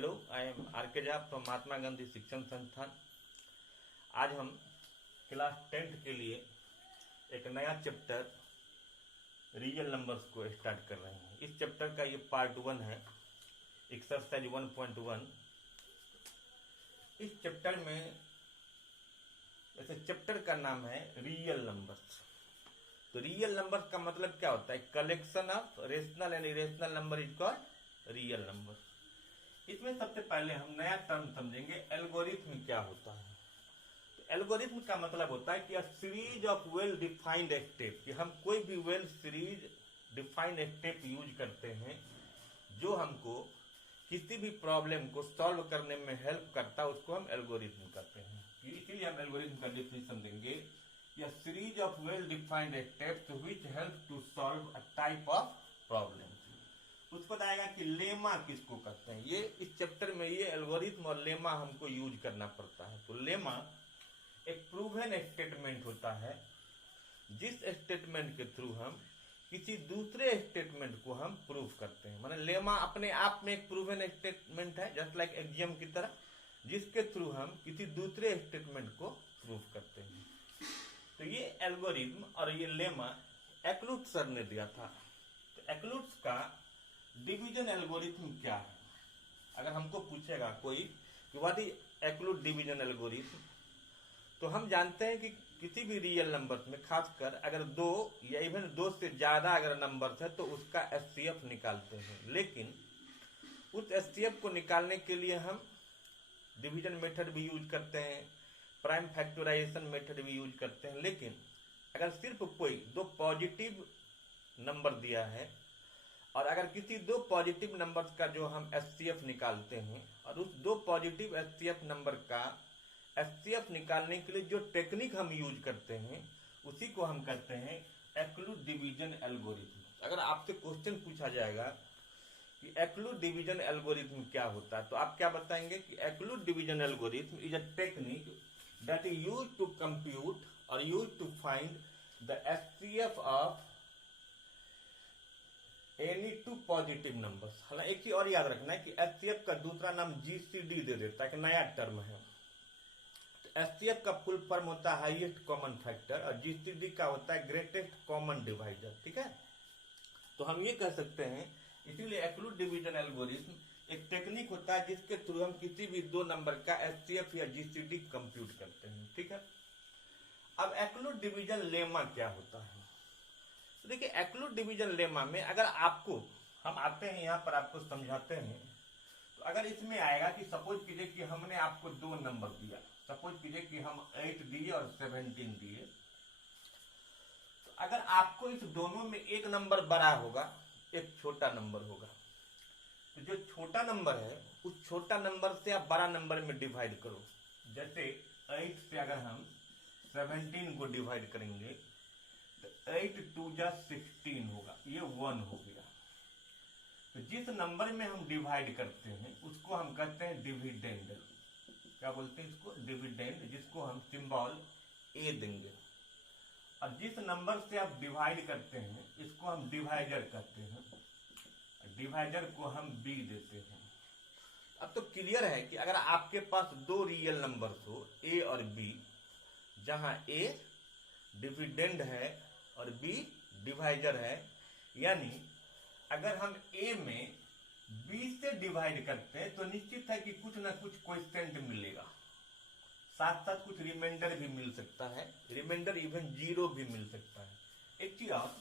Hello, I am R K. Jha from Mahatma Gandhi Shikshan Sansthan. आज हम class 10th के लिए एक नया चैप्टर रियल नंबर्स को स्टार्ट कर रहे हैं। इस चैप्टर का ये पार्ट 1 है, एक्सरसाइज 1.1। इस चैप्टर में वैसे चैप्टर का नाम है रियल नंबर्स। तो रियल नंबर्स का मतलब क्या होता है? Collection of rational and irrational number is called real number. इसमें सबसे पहले हम नया टर्म समझेंगे, एल्गोरिथम क्या होता है। तो एल्गोरिथम का मतलब होता है कि a series of well defined step, कि हम कोई भी well series defined step use करते हैं जो हमको किसी भी प्रॉब्लम को सॉल्व करने में हेल्प करता है, उसको हम एल्गोरिथम कहते हैं। इसीलिए हम एल्गोरिथम का डेफिनेशन देंगे, या series of well defined steps which help to solve a type of problem. उसको बताएगा कि लेमा किसको कहते हैं। ये इस चैप्टर में ये एल्गोरिथम और लेमा हमको यूज करना पड़ता है। तो लेमा एक प्रूवन स्टेटमेंट होता है, जिस स्टेटमेंट के थ्रू हम किसी दूसरे स्टेटमेंट को हम प्रूव करते हैं। माने लेमा अपने आप में एक प्रूवन स्टेटमेंट है, जस्ट लाइक एक्सियम की तरह, जिसके थ्रू हम किसी दूसरे स्टेटमेंट को प्रूव करते हैं। तो ये एल्गोरिथम और ये लेमा एक्लूट सर ने दिया था। तो एक्लूट का डिवीजन एल्गोरिथम क्या है? अगर हमको पूछेगा कोई कि व्हाट इज एक्लूट डिवीजन एल्गोरिथम, तो हम जानते हैं कि किसी भी रियल नंबर्स में खासकर अगर दो या इवन दो से ज्यादा अगर नंबर्स है तो उसका एचसीएफ निकालते हैं। लेकिन उस एचसीएफ को निकालने के लिए हम डिवीजन मेथड भी यूज करते हैं, प्राइम फैक्टराइजेशन मेथड भी यूज करते हैं। लेकिन अगर सिर्फ कोई दो पॉजिटिव नंबर दिया है और अगर किसी दो पॉजिटिव नंबर्स का जो हम एचसीएफ निकालते हैं और उस दो पॉजिटिव एचसीएफ नंबर का एचसीएफ निकालने के लिए जो टेक्निक हम यूज करते हैं उसी को हम कहते हैं एक्लूट डिवीजन एल्गोरिथम। अगर आपसे क्वेश्चन पूछा जाएगा कि एक्लूट डिवीजन एल्गोरिथम क्या होता है, तो आप क्या बताएंगे कि Euclid division algorithm is a technique that is used to compute और used to find the HCF of any two positive numbers. हालांकि एक चीज और याद रखना है कि एचसीएफ का दूसरा नाम जीसीडी दे देता है, एक नया टर्म है। तो एचसीएफ का फुल फॉर्म होता है हाईएस्ट कॉमन फैक्टर और जीसीडी का होता है ग्रेटेस्ट कॉमन डिवाइडर। ठीक है, तो हम ये कह सकते हैं, इसीलिए एक्लूट डिवीजन एल्गोरिथम एक टेक्निक होता है जिसके थ्रू हम किसी भी दो नंबर का एचसीएफ या जीसीडी कंप्यूट करते हैं। ठीक है, अब एक्लूट डिवीजन लेमा क्या होता है? तो देखिए, एक्लूट डिवीजन लेमा में अगर आपको हम आते हैं यहाँ पर आपको समझाते हैं, तो अगर इसमें आएगा कि सपोज कीजिए कि हमने आपको दो नंबर दिया, सपोज कीजिए कि हम 8 दिए और 17 दिए। तो अगर आपको इस दोनों में एक नंबर बड़ा होगा, एक छोटा नंबर होगा, तो जो छोटा नंबर है उस छोटा नंबर से आप बड़ा नंबर में डिवाइड करो। जैसे 8 से अगर हम 17 को डिवाइड करेंगे तो 8 2 जा 16 होगा, ये 1 हो गया। तो जिस नंबर में हम डिवाइड करते हैं उसको हम कहते हैं डिविडेंड। क्या बोलते हैं इसको? डिविडेंड, जिसको हम सिंबल ए देंगे। और जिस नंबर से आप डिवाइड करते हैं इसको हम डिवाइडर कहते हैं, डिवाइडर को हम बी देते हैं। अब तो क्लियर है कि अगर आपके पास दो रियल नंबर्स हो ए और बी, जहां ए डिविडेंड है और बी डिवाइडर है, यानी अगर हम ए में बी से डिवाइड करते हैं तो निश्चित है कि कुछ ना कुछ क्वोशिएंट मिलेगा, साथ साथ कुछ रिमाइंडर भी मिल सकता है, रिमाइंडर इवन 0 भी मिल सकता है। एक चीज और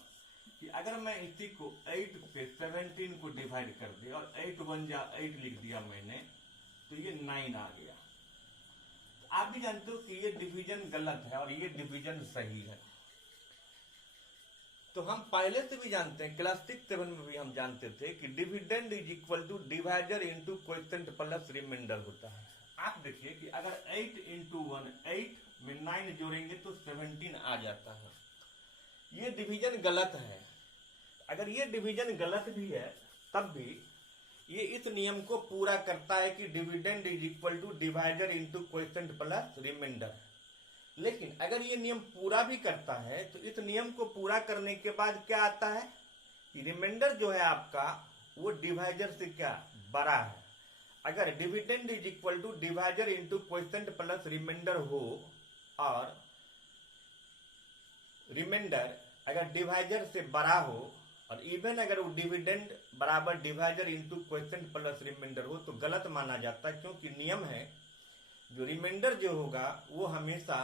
कि अगर मैं इसी को 8 से 17 को डिवाइड कर दे और 8 1 जा 8 लिख दिया मैंने, तो ये 9 आ गया। तो आप भी जानते हो कि ये डिवीजन गलत है और ये डिवीजन सही है। तो हम पहले से भी जानते हैं, क्लास 6-7 में भी हम जानते थे कि dividend is equal to divider into quotient plus remainder होता है। आप देखिए कि अगर 8 इंटू 1 8 में 9 जोड़ेंगे तो 17 आ जाता है। ये डिवीजन गलत है। अगर ये डिवीजन गलत भी है तब भी ये इस नियम को पूरा करता है कि dividend is equal to divider into quotient plus remainder. लेकिन अगर ये नियम पूरा भी करता है तो इस नियम को पूरा करने के बाद क्या आता है कि रिमाइंडर जो है आपका वो डिवाइडर से क्या बड़ा है। अगर dividend is equal to divisor into quotient plus remainder हो और रिमाइंडर अगर डिवाइजर से बड़ा हो और इवन अगर वो डिविडेंड बराबर divisor into quotient plus remainder हो तो गलत माना जाता है, क्योंकि नियम है जो रिमाइंडर जो होगा वो हमेशा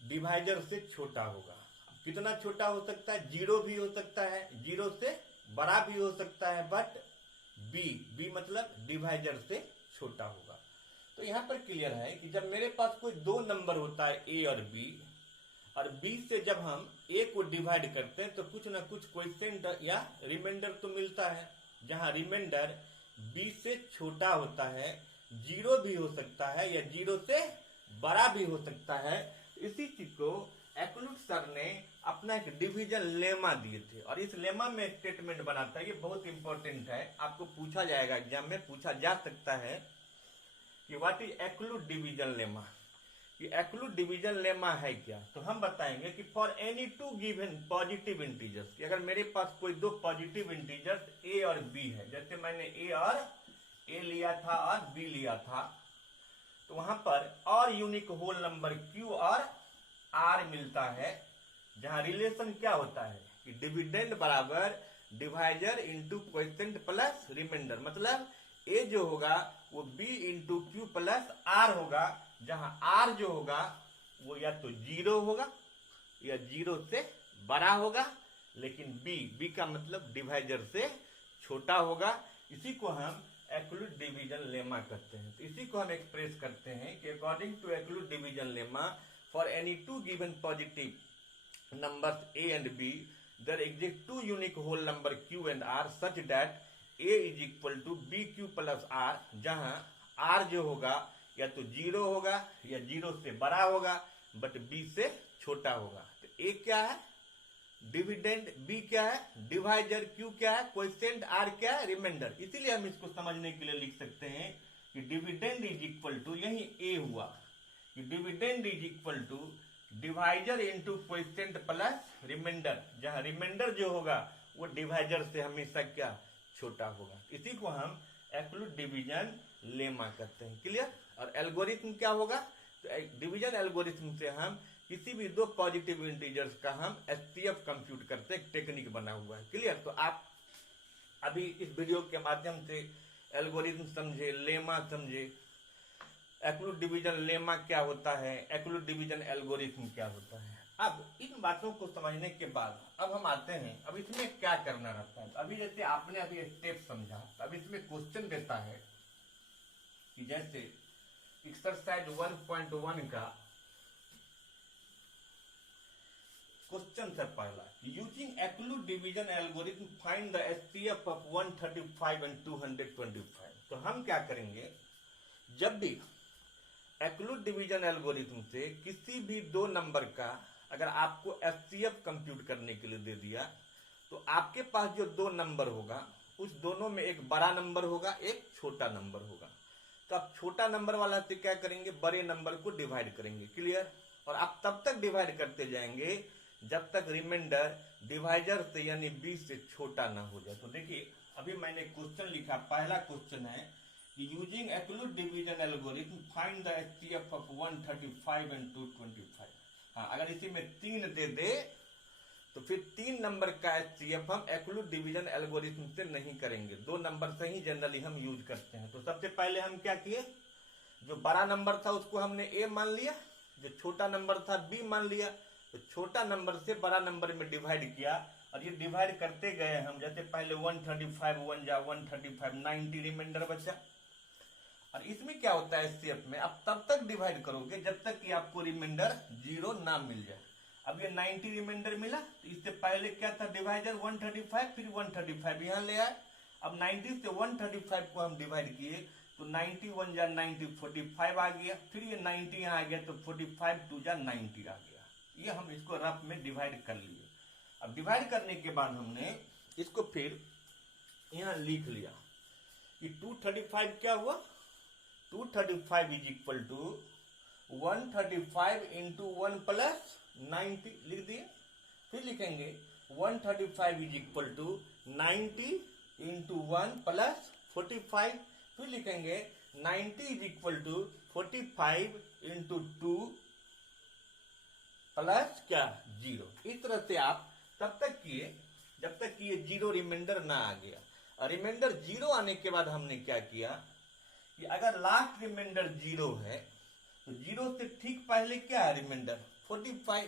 डिवाइजर से छोटा होगा। कितना छोटा हो सकता है? 0 भी हो सकता है, 0 से बड़ा भी हो सकता है, बट बी मतलब डिवाइजर से छोटा होगा। तो यहां पर क्लियर है कि जब मेरे पास कोई दो नंबर होता है ए और बी से जब हम ए को डिवाइड करते हैं तो कुछ ना कुछ क्वोशिएंट या रिमाइंडर तो मिलता है, जहां रिमाइंडर बी से छोटा होता है, 0 भी हो सकता है या 0 से बड़ा भी हो सकता है। इसी चीज को एक्लूट सर ने अपना एक डिवीजन लेमा दिए थे और इस लेमा में स्टेटमेंट बनाता है, ये बहुत इंपॉर्टेंट है, आपको पूछा जाएगा एग्जाम में, पूछा जा सकता है कि व्हाट इज एक्लूट डिवीजन लेमा। कि एक्लूट डिवीजन लेमा है क्या? तो हम बताएंगे कि for any two given positive integers, कि अगर मेरे पास कोई दो पॉजिटिव इंटीजर्स ए और बी है, जैसे मैंने ए लिया था और बी लिया था, तो वहां पर और यूनिक होल नंबर क्यू और आर मिलता है, जहां रिलेशन क्या होता है कि डिविडेंड बराबर divisor into quotient plus remainder, मतलब ए जो होगा वो b into q plus r होगा, जहां आर जो होगा वो या तो 0 होगा या 0 से बड़ा होगा, लेकिन बी का मतलब डिवाइजर से छोटा होगा। इसी को हम एक्लूट डिवीजन लेमा कहते हैं। तो इसी को हम एक्सप्रेस करते हैं कि according to Euclid division lemma for any two given positive numbers A and B there exist two unique whole number Q and R such that A is equal to B Q plus R, जहां R जो होगा या तो 0 होगा या 0 से बड़ा होगा, बट बी से छोटा होगा। तो ए क्या है? डिविडेंड, बी क्या है? डिवाइजर, क्यू क्या है? क्वोशिएंट, आर क्या है? रिमाइंडर। इसीलिए हम इसको समझने के लिए लिख सकते हैं कि डिविडेंड इज इक्वल टू, यही ए हुआ कि dividend is equal to divisor into quotient plus remainder, जहां रिमाइंडर जो होगा वो डिवाइजर से हमेशा क्या? छोटा होगा। इसी को हम एक्लूट डिवीजन लेमा कहते हैं। क्लियर? और एल्गोरिथम क्या होगा? तो डिवीजन एल्गोरिथम से हम किसी भी दो पॉजिटिव इंटीजर्स का हम एचसीएफ कंप्यूट करते हैं, एक टेक्निक बना हुआ है। क्लियर? तो आप अभी इस वीडियो के माध्यम से एल्गोरिथम समझे, लेमा समझे, एक्लूट डिवीजन लेमा क्या होता है, एक्लूट डिवीजन एल्गोरिथम क्या होता है। अब इन बातों को समझने के बाद अब हम आते हैं, अब इसमें क्या करना रहता है। अभी जैसे आपने अभी स्टेप समझा, अब इसमें क्वेश्चन देता है कि जैसे एक्सरसाइज 1.1 का क्वेश्चन है पहला, using Euclid division algorithm find the HCF of 135 and 225। तो हम क्या करेंगे, जब भी एक्लूट डिवीजन एल्गोरिथम से किसी भी दो नंबर का अगर आपको एचसीएफ कंप्यूट करने के लिए दे दिया, तो आपके पास जो दो नंबर होगा उस दोनों में एक बड़ा नंबर होगा, एक छोटा नंबर होगा। तो आप छोटा नंबर वाला से क्या करेंगे, बड़े नंबर को डिवाइड करेंगे। क्लियर? और आप तब तक डिवाइड करते जाएंगे जब तक रिमाइंडर डिवाइजर से यानी बी से छोटा ना हो जाए। तो देखिए अभी मैंने क्वेश्चन लिखा, पहला क्वेश्चन है कि using Euclid division algorithm find the HCF of 135 and 225। हाँ, अगर इसी में 3 दे दे तो फिर 3 नंबर का एचसीएफ हम एक्लूट डिवीजन एल्गोरिथम से नहीं करेंगे, 2 नंबर से ही जनरली हम यूज करते हैं। तो सबसे पहले हम क्या किए, जो बड़ा नंबर था उसको हमने ए मान लिया, जो छोटा नंबर था बी मान लिया। तो छोटा नंबर से बड़ा नंबर में डिवाइड किया और ये डिवाइड करते गए हम, जैसे पहले 135 1 जा 135 90 रिमाइंडर बचा। और इसमें क्या होता है एचसीएफ में, आप तब तक डिवाइड करोगे जब तक कि आपको रिमाइंडर 0 ना मिल जाए। अब ये 90 रिमाइंडर मिला, तो इससे पहले क्या था डिवाइजर 135, फिर 135 यहाँ ले आए। अब 90 से 135 को हम डिवाइड किए तो 91 जा 90 45 आ गया, फिर ये 90 यहाँ आ गया तो 45 2 जा 90 आ गया। ये हम इसको रफ में डिवाइड कर लिए। अब डिवाइड करने के बाद हमने इसको फिर यहाँ लिख लिया कि 235 क्या हुआ, 235 is equal to 135 into 1 plus 90 लिख दिए। फिर लिखेंगे 135 is equal to 90 into 1 plus 45। फिर लिखेंगे 90 is equal to 45 into 2 plus क्या 0। इस तरह से आप तब तक किए जब तक कि ये 0 रिमाइंडर ना आ गया। और रिमाइंडर 0 आने के बाद हमने क्या किया कि अगर लास्ट रिमाइंडर 0 है तो 0 से ठीक पहले क्या है रिमाइंडर 45,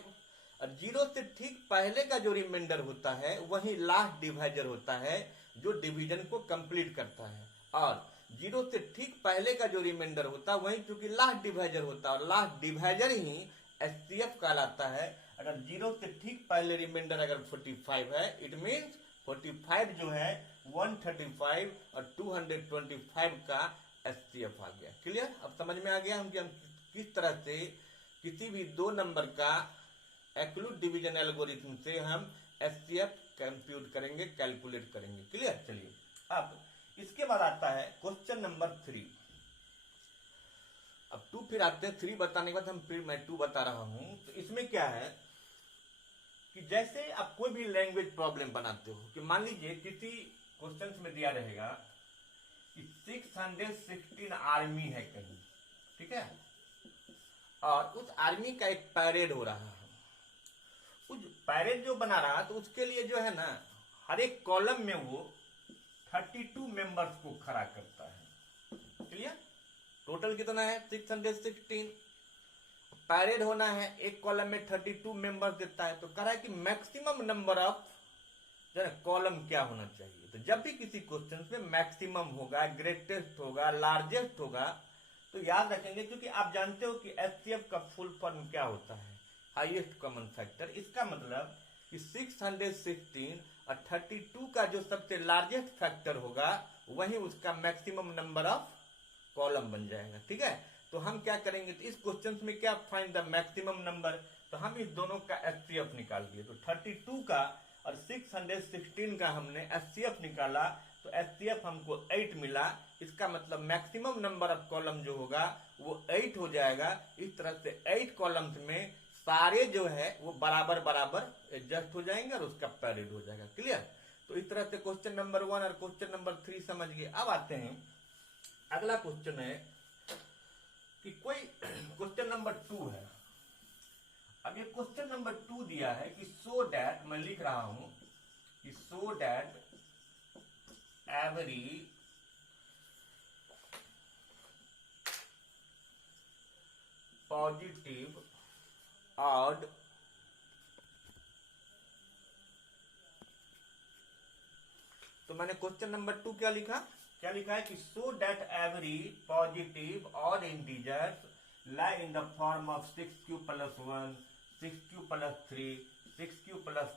और 0 से ठीक पहले का जो रिमाइंडर होता है वही लास्ट डिवाइजर होता है जो डिवीजन को कंप्लीट करता है। और 0 से ठीक पहले का जो रिमाइंडर होता है वही चूंकि लास्ट डिवाइजर होता है और लास्ट डिवाइजर ही एचसीएफ कहलाता है। अगर 0 से ठीक पहले रिमाइंडर अगर 45 है इट मीन्स 45 जो है 135 और 225 का एचसीएफ आ गया। क्लियर? अब समझ में आ गया हम किस तरह से किसी भी दो नंबर का एक्लूड डिवीजन एल्गोरिथम से हम एचसीएफ कंप्यूट करेंगे, कैलकुलेट करेंगे। क्लियर? चलिए अब इसके बाद आता है क्वेश्चन नंबर 3। अब 2 फिर आते हैं, 3 बताने के बाद मैं 2 बता रहा हूं। तो इसमें क्या है कि जैसे आप कोई भी लैंग्वेज प्रॉब्लम बनाते हो कि मान लीजिए किसी क्वेश्चन में दिया रहेगा कि 616 आर्मी है कहीं, ठीक है, और उस आर्मी का एक पैरेड हो रहा है। उस पैरेड जो बना रहा तो उसके लिए जो है ना हर एक कॉलम में वो 32 मेंबर्स को खड़ा करता है। क्लियर? टोटल कितना है 616। पैरेड होना है, एक कॉलम में 32 मेंबर्स देता है। तो कह रहा है कि मैक्सिमम नंबर ऑफ कॉलम क्या होना चाहिए। तो जब भी किसी क्वेश्चन में मैक्सिमम होगा, ग्रेटेस्ट होगा, लार्जेस्ट होगा, तो याद रखेंगे क्योंकि आप जानते हो कि एचसीएफ का फुल फॉर्म क्या होता है, हाईएस्ट कॉमन फैक्टर। इसका मतलब कि 616 और 32 का जो सबसे लार्जेस्ट फैक्टर होगा वही उसका मैक्सिमम नंबर ऑफ कॉलम बन जाएगा। ठीक है? तो हम क्या करेंगे, तो इस क्वेश्चन में क्या फाइंड द मैक्सिमम नंबर, तो हम इस दोनों का एचसीएफ निकाल दिए। तो 32 का और 616 का हमने एचसीएफ निकाला तो एचसीएफ हमको 8 मिला। इसका मतलब मैक्सिमम नंबर ऑफ कॉलम जो होगा वो 8 हो जाएगा। इस तरह से 8 कॉलम्स में सारे जो है वो बराबर बराबर एडजस्ट हो जाएंगे और उसका पैरेड हो जाएगा। क्लियर? तो इस तरह से क्वेश्चन नंबर 1 और क्वेश्चन नंबर 3 समझ गए। अब आते हैं अगला क्वेश्चन है कि कोई क्वेश्चन नंबर 2 है। अब ये क्वेश्चन नंबर 2 दिया है कि सो डैट, मैं लिख रहा हूं कि so that every positive odd तो मैंने क्वेश्चन नंबर 2 क्या लिखा है कि so that every positive odd integers lie in the form of 6q plus 1, 6q plus 3, 6q plus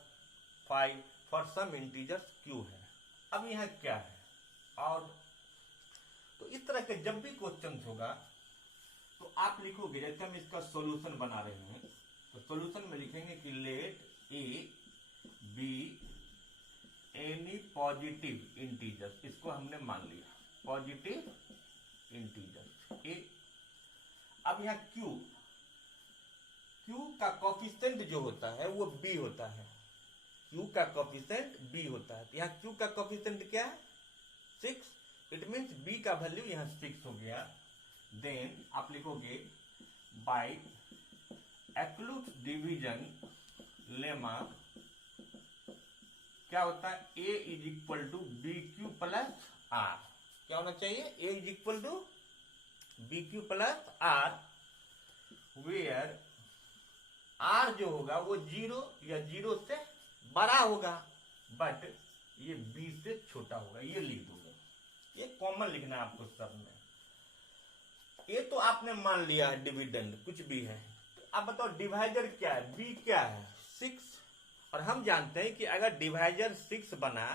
5 for some integers q है। अब यह क्या है और तो इस तरह के जब भी क्वेश्चन होगा तो आप लिखोगे, जैसे हम इसका सॉल्यूशन बना रहे हैं तो सॉल्यूशन में लिखेंगे कि let a b any positive integer. इसको हमने मान लिया पॉजिटिव इंटीजर ए। अब यहाँ Q का कोफिशिएंट जो होता है वो B होता है। Q का कोफिशिएंट B होता है। तो यहाँ Q का कोफिशिएंट क्या है 6। इट मीन्स B का वैल्यू यहाँ 6 हो गया। देन आप लिखोगे बाय एक्लूड डिवीजन लेमा क्या होता है A is equal to BQ plus R। क्या होना चाहिए A is equal to BQ plus R, where R जो होगा वो 0 या 0 से बड़ा होगा बट ये B से छोटा होगा। ये लिख दोगे, ये कॉमन लिखना है आपको सब में। ये तो आपने मान लिया है डिविडेंड कुछ भी है। तो अब बताओ डिवाइजर क्या है, B क्या है 6। और हम जानते हैं कि अगर डिवाइजर 6 बना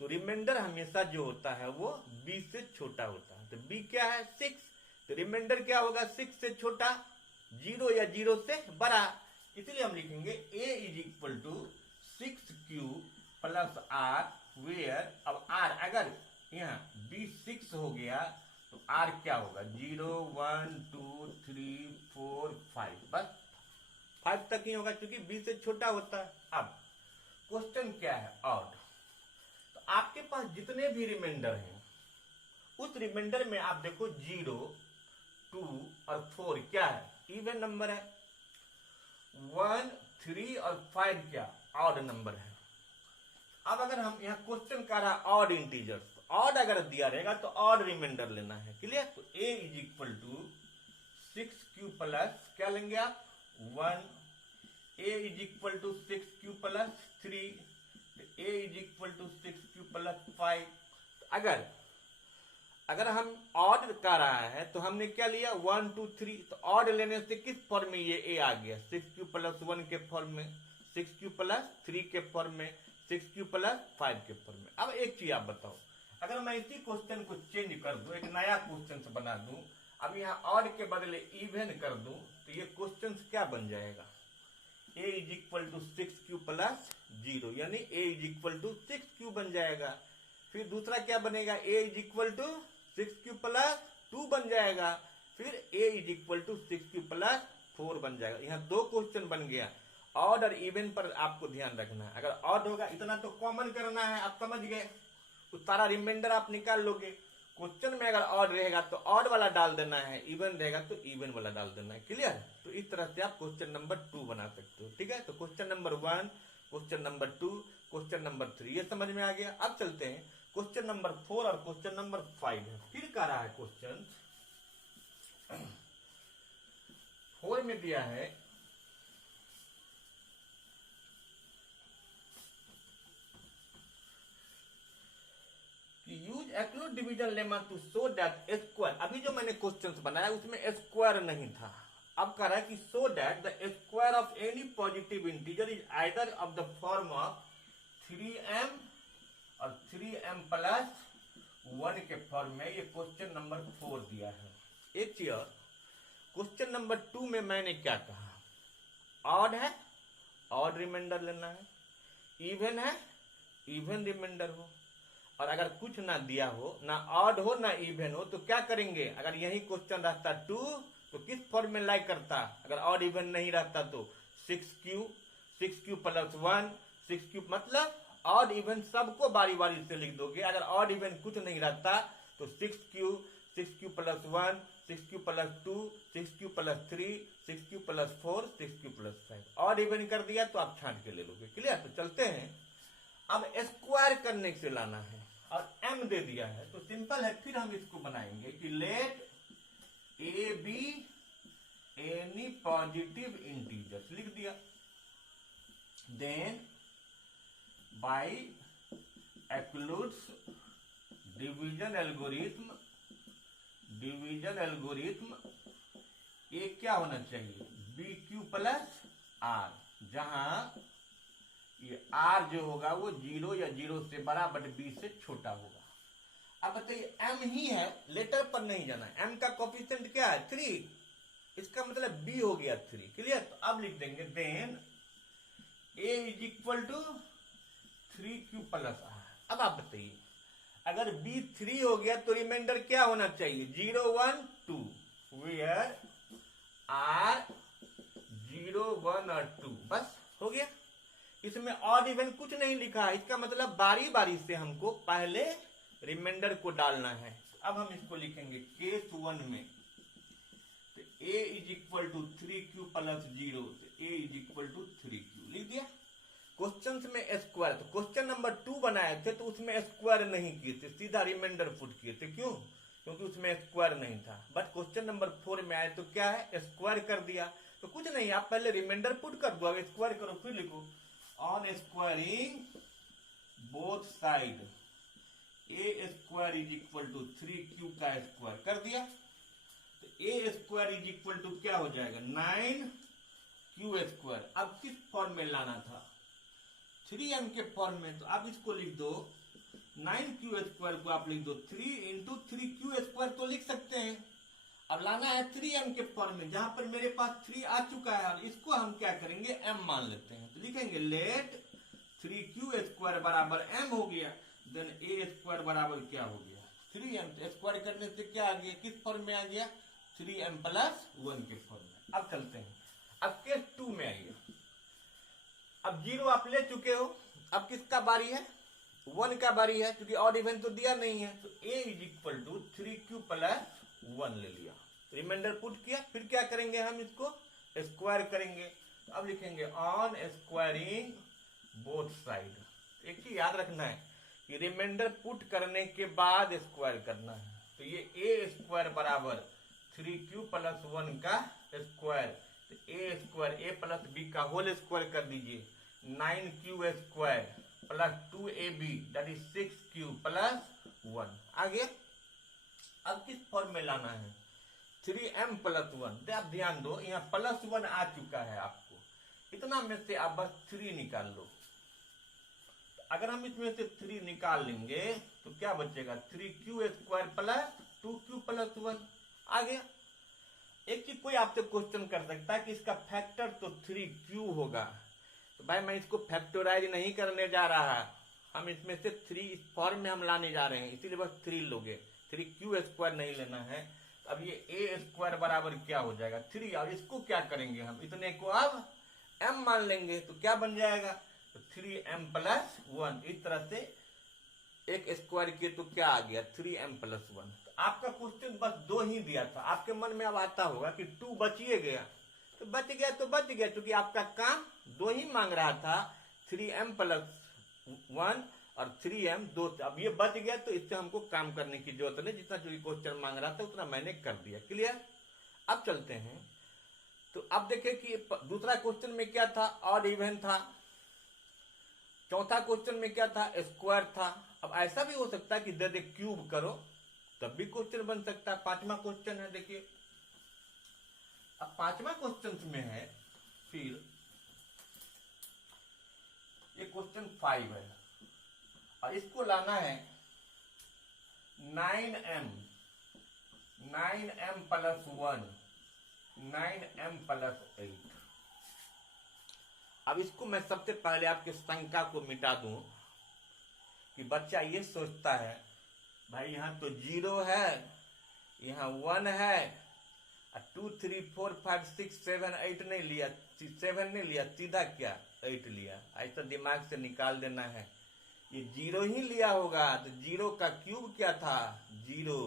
तो रिमाइंडर हमेशा जो होता है वो B से छोटा होता है। तो B क्या है 6, तो रिमाइंडर क्या होगा 6 से छोटा, 0 या 0 से बड़ा। इसलिए हम लिखेंगे A is equal to 6Q plus R, where अब R अगर यहाँ B 6 हो गया तो R क्या होगा 0 1 2 3 4 5, बस 5 तक ही होगा क्योंकि B से छोटा होता है। अब क्वेश्चन क्या है ऑड। तो आपके पास जितने भी रिमाइंडर हैं उस रिमाइंडर में आप देखो 0, 2 और 4 क्या है, इवन नंबर है। 1, 3 और 5 क्या, ऑड नंबर है। अब अगर हम यहाँ क्वेश्चन कर रहा है ऑड इंटीजर, तो ऑड अगर दिया रहेगा तो ऑड रिमाइंडर लेना है, क्लियर। तो a is equal to 6q plus क्या लेंगे आप 1, a is equal to 6q plus 3, a is equal to 6q plus 5। अगर हम ऑड कर रहा है तो हमने क्या लिया 1, 2, 3, तो ऑड लेने से किस फॉर्म में ये a आ गया, 6q प्लस 1 के फॉर्म में, 6q प्लस 3 के फॉर्म में, 6q प्लस 5 के फॉर्म में। अब एक चीज आप बताओ, अगर मैं इसी क्वेश्चन को चेंज कर दूं, एक नया क्वेश्चन से बना दूं, अब यहाँ ऑड के बदले इवन कर दूं, तो ये क्वेश्चन क्या बन जाएगा, a is equal to 6q plus 0, यानी a is equal to 6q बन जाएगा। फिर दूसरा क्या बनेगा, a is equal to 6q plus 2 बन जाएगा, फिर a is equal to 6q plus 4 बन जाएगा। यहाँ दो क्वेश्चन बन गया। ऑड और इवन पर आपको ध्यान रखना है। अगर ऑड होगा इतना तो कॉमन करना है, आप समझ गए, तो सारा रिमाइंडर आप निकाल लोगे। क्वेश्चन में अगर ऑड रहेगा तो ऑड वाला डाल देना है, इवन रहेगा तो इवन वाला डाल देना है, क्लियर। तो इस तरह से आप क्वेश्चन नंबर 2 बना सकते हो, ठीक है। तो question number 1, question number 2, question number 3 ये समझ में आ गया। अब चलते हैं क्वेश्चन नंबर 4 और क्वेश्चन नंबर 5 है। फिर कह रहा है क्वेश्चन 4 में दिया है use Euclid division lemma to show that square. अभी जो मैंने क्वेश्चन बनाया उसमें स्क्वायर नहीं था। अब कह रहा है कि show that the square of any positive integer is either of the form of 3m और 3m प्लस 1 के फॉर्म में। ये क्वेश्चन नंबर 4 दिया है। एक चीज और, क्वेश्चन नंबर 2 में मैंने क्या कहा, ऑड है ऑड रिमाइंडर लेना है, इवन है इवन रिमाइंडर हो, और अगर कुछ ना दिया हो, ना ऑड हो ना इवन हो, तो क्या करेंगे। अगर यही क्वेश्चन रहता 2 तो किस फॉर्म में लाइक करता, अगर ऑड इवन नहीं रहता तो 6q प्लस 1, 6q मतलब ऑड इवन सबको बारी बारी से लिख दोगे। अगर ऑड इवन कुछ नहीं रहता तो 6q plus 1, 6q plus 2, 6q plus 3, 6q plus 4, 6q plus 5। Odd even कर दिया तो आप छांट के ले लोगे, क्लियर। तो चलते हैं, अब स्क्वायर करने से लाना है और m दे दिया है तो सिंपल है। फिर हम इसको बनाएंगे कि let a b any positive integers, लिख दिया। Then by Euclid's division algorithm ये क्या होना चाहिए, bq प्लस r, जहां ये r जो होगा वो 0 या 0 से बड़ा बट b से छोटा होगा। अब बताइए m ही है, लेटर पर नहीं जाना है। m का कोफिशिएंट क्या है 3, इसका मतलब b हो गया 3, क्लियर। तो अब लिख देंगे then a is equal to 3q plus r। अब आप बताइए अगर b 3 हो गया तो रिमाइंडर क्या होना चाहिए 0, 1, 2, वेयर r 0, 1 और 2, बस हो गया। इसमें ऑड इवन कुछ नहीं लिखा है, इसका मतलब बारी बारी से हमको पहले रिमाइंडर को डालना है। अब हम इसको लिखेंगे केस 1 में, तो a is equal to 3q plus 0, तो a is equal to 3q लिख दिया। क्वेश्चन में स्क्वायर, तो क्वेश्चन नंबर 2 बनाए थे तो उसमें स्क्वायर नहीं किए थे, सीधा रिमाइंडर पुट किए थे। क्यों, क्योंकि उसमें स्क्वायर नहीं था। बट क्वेश्चन नंबर 4 में आए तो क्या है, स्क्वायर कर दिया। तो कुछ नहीं, आप पहले रिमाइंडर पुट कर दो, अब स्क्वायर करो, फिर लिखो on squaring both side a square is equal to 3q का स्क्वायर कर दिया। तो a square is equal to क्या हो जाएगा 9q स्क्वायर। अब किस फॉर्म में लाना था 3m के फॉर्म में, तो आप इसको लिख दो 9q स्क्वायर को आप लिख दो 3 इंटू 3q स्क्वायर तो लिख सकते हैं। अब लाना है 3m के फॉर्म में, जहां पर मेरे पास 3 आ चुका है और इसको हम क्या करेंगे m मान लेते हैं। तो लिखेंगे लेट 3q स्क्वायर बराबर m हो गया, देन a स्क्वायर बराबर क्या हो गया 3m। तो स्क्वायर करने से क्या आ गया, किस फॉर्म में आ गया 3m प्लस 1 के फॉर्म में। अब चलते हैं, अब केस 2 में आइए। अब 0 आप ले चुके हो, अब किसका बारी है 1 का बारी है, क्योंकि ऑड इवन तो दिया नहीं है, तो a is equal to 3q plus 1 ले लिया, रिमाइंडर पुट किया। फिर क्या करेंगे, हम इसको स्क्वायर करेंगे। अब लिखेंगे ऑन स्क्वायरिंग बोथ साइड। एक चीज याद रखना है कि रिमाइंडर पुट करने के बाद स्क्वायर करना है। तो ये a स्क्वायर बराबर 3q प्लस 1 का स्क्वायर, तो a square a plus b का होल स्क्वायर कर दीजिए, 9q square plus 2ab that is 6q plus 1 आ गया। अब किस फॉर्म में लाना है, 3m प्लस 1। आप ध्यान दो, यहाँ प्लस 1 आ चुका है आपको, इतना में से आप बस 3 निकाल लो। अगर हम इसमें से 3 निकाल लेंगे तो क्या बचेगा, 3q square plus 2q plus 1 आ गया। एक चीज कोई आपसे क्वेश्चन कर सकता है कि इसका फैक्टर तो 3q होगा, तो भाई मैं इसको फैक्टराइज नहीं करने जा रहा, हम इसमें से 3 इस फॉर्म में हम लाने जा रहे हैं, इसीलिए बस 3 लोगे, 3q स्क्वायर नहीं लेना है। अब ये a स्क्वायर बराबर क्या हो जाएगा 3, और इसको क्या करेंगे हम, इतने को अब m मान लेंगे, तो क्या बन जाएगा, तो 3m प्लस 1। इस तरह से एक स्क्वायर किए तो क्या आ गया 3m प्लस 1। तो आपका क्वेश्चन बस 2 ही दिया था, आपके मन में अब आता होगा कि 2 बचिए गया, तो बच गया तो बच गया, क्योंकि आपका काम 2 ही मांग रहा था, 3m प्लस 1 और 3m 2। अब ये बच गया तो इससे हमको काम करने की जरूरत नहीं, जितना जो क्वेश्चन मांग रहा था उतना मैंने कर दिया। क्लियर। अब चलते हैं, तो अब देखें कि दूसरा क्वेश्चन में क्या था, ऑड इवन था, चौथा क्वेश्चन में क्या था, स्क्वायर था। अब ऐसा भी हो सकता है कि दे दे क्यूब करो तब भी क्वेश्चन बन सकता है। पांचवा क्वेश्चन है, देखिए अब पांचवा क्वेश्चन में है, फिर ये क्वेश्चन 5 है और इसको लाना है 9m प्लस 1, 9m प्लस 8। अब इसको मैं सबसे पहले आपके शंका को मिटा दूं कि बच्चा ये सोचता है भाई यहाँ तो 0 है, यहाँ 1 है, 2 3 4 5 6 7 8 नहीं लिया, 7 नहीं लिया, सीधा क्या 8 लिया। ऐसा दिमाग से निकाल देना है, ये 0 ही लिया होगा, तो 0 का क्यूब क्या था 0,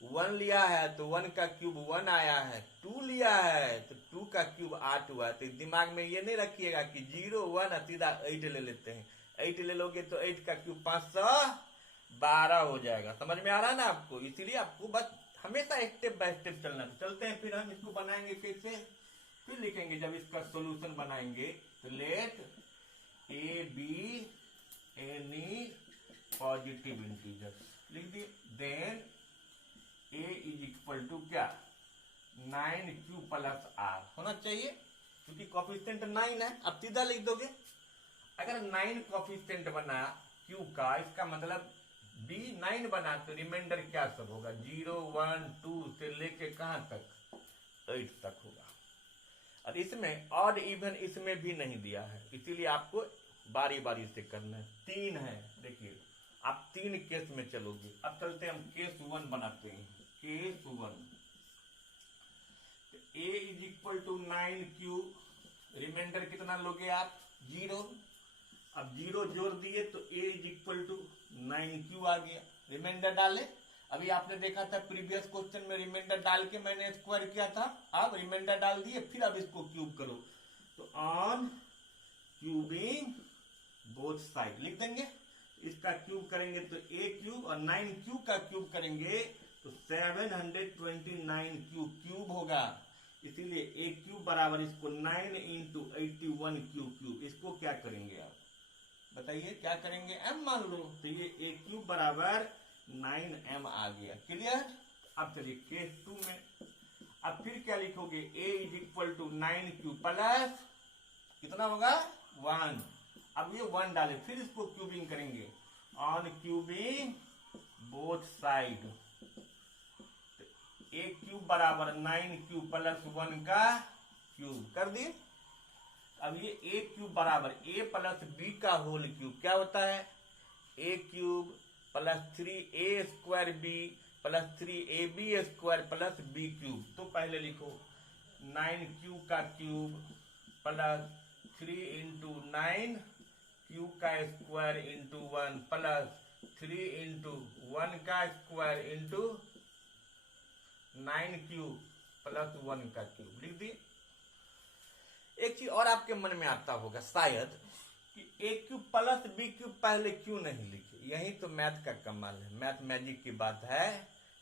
1 लिया है तो 1 का क्यूब 1 आया है, 2 लिया है तो 2 का क्यूब 8 हुआ। तो दिमाग में ये नहीं रखिएगा कि 0 1 सीधा 8 ले लेते हैं, 8 ले लोगे तो 8 का क्यूब 512 हो जाएगा। समझ में आ रहा है ना आपको, इसीलिए आपको बस हमेशा स्टेप बाय स्टेप चलना। चलते हैं, फिर हम इसको बनाएंगे कैसे, फिर लिखेंगे जब इसका सोल्यूशन बनाएंगे तो let a b any positive integers लिख दिए, then a is equal to क्या 9q प्लस r होना चाहिए, क्योंकि कोफिशिएंट 9 है। अब सीधा लिख दोगे, अगर 9 कोफिशिएंट बना q का, इसका मतलब b 9 बना तो रिमाइंडर क्या सब होगा 0 1 2 से लेके कहां तक 8 तक होगा। और इसमें ऑड इवन इसमें भी नहीं दिया है, इसीलिए आपको बारी बारी से करना है। 3 है, देखिए आप 3 केस में चलोगे। अब चलते हैं हम केस 1 बनाते हैं, case 1 a is equal to 9q, remainder कितना लोगे आप 0। अब 0 जोड़ दिए तो a is equal to 9q आ गया, रिमाइंडर डाले। अभी आपने देखा था प्रीवियस क्वेश्चन में रिमाइंडर डाल के मैंने स्क्वायर किया था, अब रिमाइंडर डाल दिए, फिर अब इसको क्यूब करो, तो ऑन क्यूबिंग बोथ साइड लिख देंगे। इसका क्यूब करेंगे तो a क्यूब, और 9q का क्यूब करेंगे तो 729 क्यूब होगा, इसीलिए a क्यूब बराबर इसको 9 इंटू 81 क्यूब। इसको क्या करेंगे आप बताइए, क्या करेंगे m मान लो, तो ये a क्यूब बराबर 9m आ गया। क्लियर। अब चलिए केस 2 में, अब फिर क्या लिखोगे a is equal to 9q plus कितना होगा 1। अब ये 1 डाले, फिर इसको क्यूबिंग करेंगे, on cubing both side, a cube बराबर 9q प्लस 1 का क्यूब कर दिए। अब ये a क्यूब बराबर a प्लस b का होल क्यूब क्या होता है, a cube plus 3a square b plus 3ab square plus b cube. तो पहले लिखो 9q का क्यूब प्लस 3 इंटू 9 क्यू का स्क्वायर इंटू 1 प्लस 3 इंटू 1 का स्क्वायर इंटू 9 क्यूब प्लस 1 का क्यूब लिख दिए। एक चीज और आपके मन में आता होगा शायद कि ए क्यूब प्लस बी क्यूब पहले क्यों नहीं लिखे। यही तो मैथ का कमाल है, मैथ मैजिक की बात है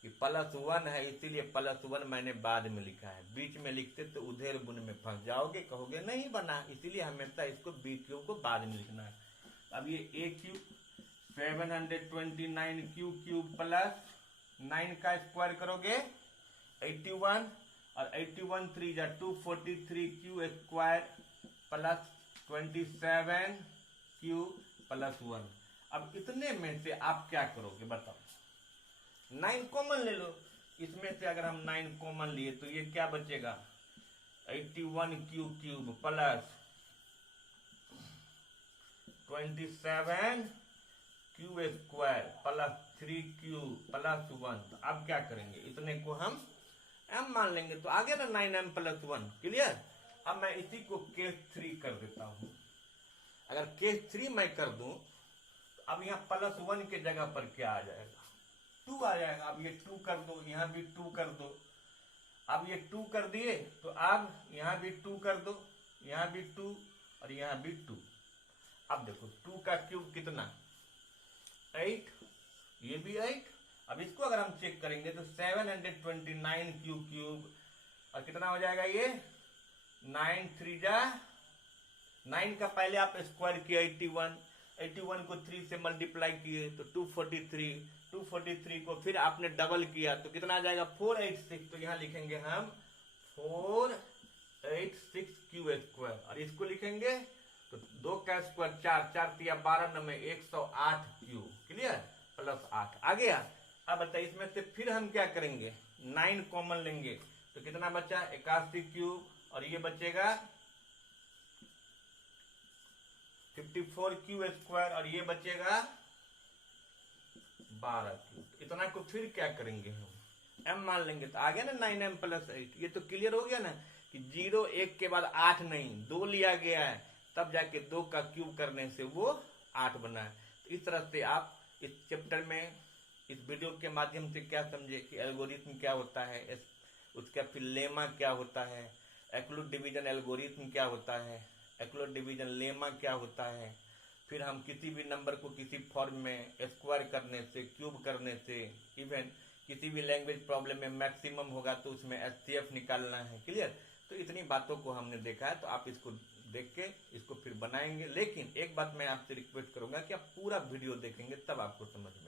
कि +1 है इसीलिए +1 मैंने बाद में लिखा है। बीच में लिखते तो उधेर बुन में फंस जाओगे, कहोगे नहीं बना, इसीलिए हमेशा इसको बी क्यूब को बाद में लिखना है। अब ये ए क्यूब 729 क्यूब प्लस 9 का स्क्वायर करोगे 81 और 81 3 जा 243 Q square plus 27 Q plus 1। अब इतने में से आप क्या करोगे बताओ। 9 कॉमन ले लो, इसमें से अगर हम 9 कॉमन लिए तो ये क्या बचेगा 81 cube plus 27 Q square plus 3 Q plus 1। तो अब क्या करेंगे, इतने को हम m मान लेंगे तो आ गया ना 9m प्लस 1। क्लियर। अब मैं इसी को केस 3 कर देता हूं। अगर केस 3 मैं कर दूं तो अब यहाँ +1 के जगह पर क्या आ जाएगा 2 आ जाएगा। अब ये 2 कर दो, यहाँ भी 2 कर दो। अब ये 2 कर दिए तो अब यहाँ भी 2 कर दो, यहाँ भी 2 और यहाँ भी 2। अब देखो 2 का क्यूब कितना 8, ये भी 8। अब इसको अगर हम चेक करेंगे तो 729 क्यूब और कितना हो जाएगा ये 9 3 जा 9 का पहले आप स्क्वायर किया 81 को 3 से मल्टीप्लाई किए तो 243 को फिर आपने डबल किया तो कितना आ जाएगा 486। तो यहाँ लिखेंगे हम 486 क्यू स्क्वायर और इसको लिखेंगे तो 2 का स्क्वायर 4 3 12 में 108 क्यू। क्लियर प्लस 8 आ गया। अब बताइए इसमें से फिर हम क्या करेंगे 9 कॉमन लेंगे तो कितना बचा 81 क्यूब और ये बचेगा 54 क्यू स्क्वायर और ये बचेगा 12 क्यूब। इतना को फिर क्या करेंगे हम m मान लेंगे तो आ गया ना 9m प्लस 8। ये तो क्लियर हो गया ना कि 0 1 के बाद 8 नहीं 2 लिया गया है, तब जाके 2 का क्यूब करने से वो 8 बना है। तो इस तरह से आप इस चैप्टर में इस वीडियो के माध्यम से क्या समझे कि एल्गोरिथम क्या होता है, उसका फिर लेमा क्या होता है, एक्लूड डिवीजन एल्गोरिथम क्या होता है, एक्लूड डिवीजन लेमा क्या होता है। फिर हम किसी भी नंबर को किसी फॉर्म में स्क्वायर करने से, क्यूब करने से, इवन किसी भी लैंग्वेज प्रॉब्लम में मैक्सिमम होगा तो उसमें HCF निकालना है। क्लियर। तो इतनी बातों को हमने देखा है तो आप इसको देख के इसको फिर बनाएंगे। लेकिन एक बात मैं आपसे रिक्वेस्ट करूंगा कि आप पूरा वीडियो देखेंगे तब आपको समझ में